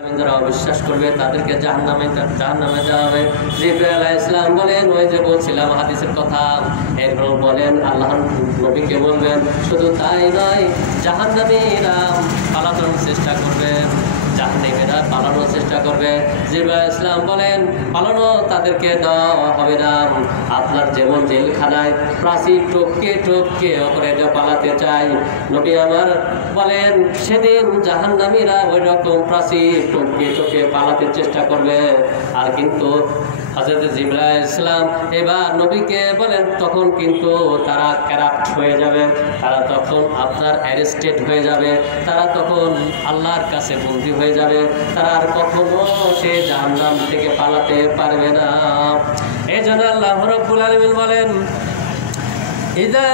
যারা অবিশ্বাস করবে তাদেরকে জাহান্নামে দেওয়া হবে। জিবরাইল আলাইহিস সালাম বলেন, ওই যে বলছিলাম হাদিসের কথা, এরপর বলেন আল্লাহর নবীকে বলবেন, শুধু তাই নয়, জাহান্নামীরা পালানোর চেষ্টা করবে, জাহান্নামীরা পালানোর চেষ্টা করবে। জিবরাইল আলাইহিস সালাম বলেন, পালানো তাদেরকে দেওয়া হবে না। আপনার যেমন জেলখানায় প্রাচীর টপকে টপকে অপরাধীরা পালাতে চায়, নবী আমার বলেন সেদিন জাহান্নামীরা ওই রকম প্রাচীর টপকে টপকে পালাতে চেষ্টা করবে। আর কিন্তু হযরত জিবরাইল আলাইহিস সালাম এবার নবীকে বলেন, তখন কিন্তু তারা ক্যারাপ্ট হয়ে যাবে, তারা তখন আপনার অ্যারেস্টেড হয়ে যাবে, তারা তখন আল্লাহর কাছে বন্দী হয়ে যাবে, তারা আর কখনো সে জাহান্নাম থেকে পালাতে পারবে না। এই জন্য আল্লাহ রাব্বুল আলামিন বলেন, ইযা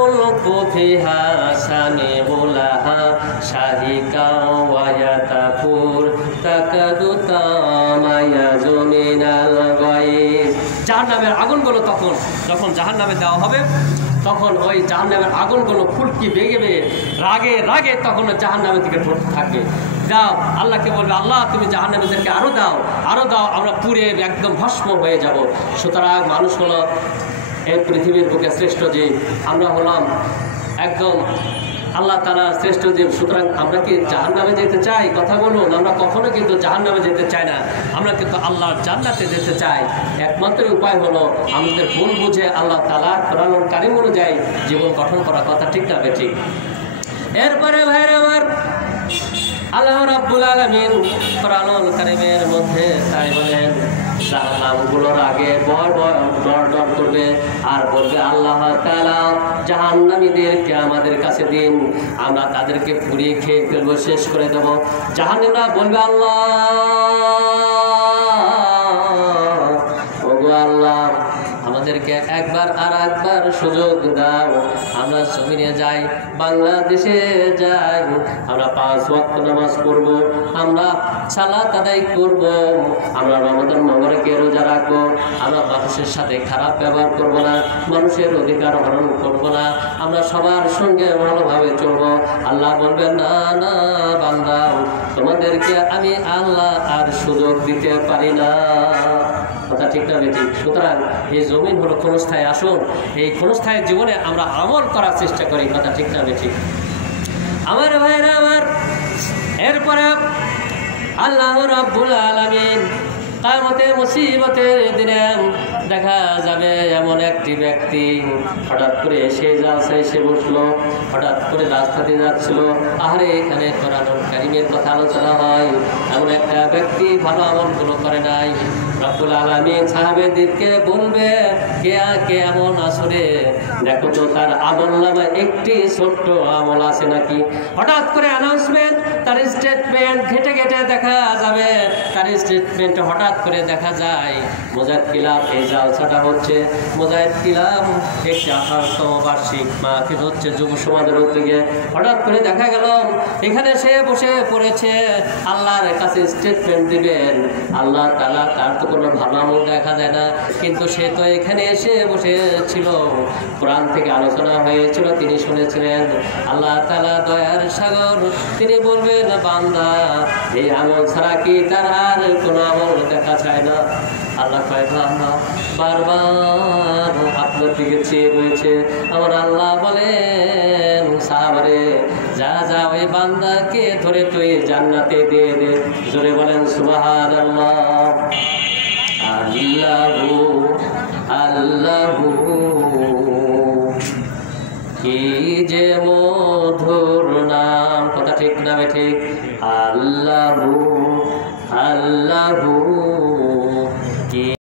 উলকু ফিহা সামিউ লাহা শাহিকা ওয়া ইয়াতাফুর তাকাদু তামায়াযু মিনাল গায়ব। জাহান্নামের আগুনগুলো যখন জাহান্নামে দেওয়া হবে, তখন ওই জাহান্নামের আগুনগুলো ফুলকি বেগে বেগে রাগে রাগে তখন জাহান্নামের দিকে পড়তে থাকবে। দাও, আল্লাহকে বলবে, আল্লাহ তুমি জাহান্নামীদেরকে আরো দাও, আমরা পুড়ে একদম ভস্ম হয়ে যাব। সুতরাং মানুষ হলো এই পৃথিবীর বুকে শ্রেষ্ঠ জীব, আমরা হলাম একদম আল্লাহ তাআলা শ্রেষ্ঠ জীব। সুতরাং আমরা কি জাহান্নামে যেতে চাই? কথা বলুন, আমরা কখনো কিন্তু জাহান্নামে যেতে চাই না, আমরা কিন্তু আল্লাহর জান্নাতে যেতে চাই। একমাত্র উপায় হলো আমাদের ভুল বুঝে আল্লাহ তাআলার কোরআনুল কারীম অনুযায়ী জীবন গঠন করা। কথা ঠিক না বেঠিক? এরপরে ভাইরা আমার, আল্লাহ রাব্বুল আলামিন কোরআনুল কারীমের মধ্যে তাই বলেন, জাহান্নামগুলোর আগে ডর করবে আর বলবে, আল্লাহ তাআলা জাহান্নামীদেরকে আমাদের কাছে দিন, আমরা তাদেরকে পুড়িয়ে খেয়ে ফেলবো, শেষ করে দেব। জাহান্নামীরা বলবে, আল্লাহ ওগো আল্লাহ, আমাদেরকে একবার আর একবার সুযোগ দাও, আমরা জমিনে যাই, বাংলাদেশে যাই, আমরা 5 ওয়াক্ত নামাজ পড়ব, আমরা সালাত আদায় করব, আমরা রমাদান মুবারকে রোজা রাখবো, আমরা মানুষের সাথে খারাপ ব্যবহার করব না, মানুষের অধিকার হরণ করব না, আমরা সবার সঙ্গে ভালোভাবে চলবো। আল্লাহ বলবেন, না না বান্দা, তোমাদেরকে আমি আল্লাহ আর সুযোগ দিতে পারি না। কথা ঠিক না বেঠিক? সুতরাং এই জমিন হলো ক্ষণস্থায়ী আসন, এই ক্ষণস্থায়ী জীবনে আমরা আমল করার চেষ্টা করি। কথা ঠিক না বেঠিক? আমার ভাইরা আমার, এরপরে আল্লাহ রাব্বুল আলামিন কিয়ামতের মুসিবতের দিনে দেখা যাবে এমন একটি ব্যক্তি হঠাৎ করে এসে জালসায় এসে বসলো, হঠাৎ করে রাস্তা দিয়ে যাচ্ছিল, আরে এখানে কোরআনুল কারীমের কথা আলোচনা হয়, এমন একটা ব্যক্তি ভালো আমলগুলো করে নাই। রব্বুল আলামিন সাহাবেদেরকে বলবে, কে এমন আসরে দেখো তো তার আমলনামায় একটি ছোট্ট আমল আছে নাকি। হঠাৎ করে অ্যানাউন্সমেন্ট, তার স্টেটমেন্ট ঘেটে ঘেটে দেখা যাবে, তার স্টেটমেন্ট হঠাৎ করে দেখা যায় মুজাহিদ কিলাব, এই জালসাটা হচ্ছে মুজাহিদ কিলাব একটি 18তম বার্ষিক মাহফিল হচ্ছে যুব সমাজের উদ্যোগে। হঠাৎ করে দেখা গেল এখানে সে বসে পড়েছে, আল্লাহর কাছে স্টেটমেন্ট দিবেন। আল্লাহ তাআলা তার তো কোনো ভালো আমল দেখা যায় না, কিন্তু সে তো এখানে এসে বসেছিল, কোরআন থেকে আলোচনা হয়েছিল, তিনি শুনেছিলেন। আল্লাহ তাআলা দয়ার সাগর, তিনি বলবেন, বান্দা এই আমল ছাড়া কি তার আর কোনো আমল দেখা যায় না? আল্লাহ কয়, বান্দা বারবার আপনার দিকে চেয়ে রয়েছে। আমার আল্লাহ বলেন, সাহাবারে যা যা ওই বান্দাকে ধরে তুই জান্নাতে দিয়ে দে। জোরে বলেন সুবহানাল্লাহ। আল্লাহু আল্লাহু কি যে মধুর নাম। কথা ঠিক না বেঠিক? আল্লাহু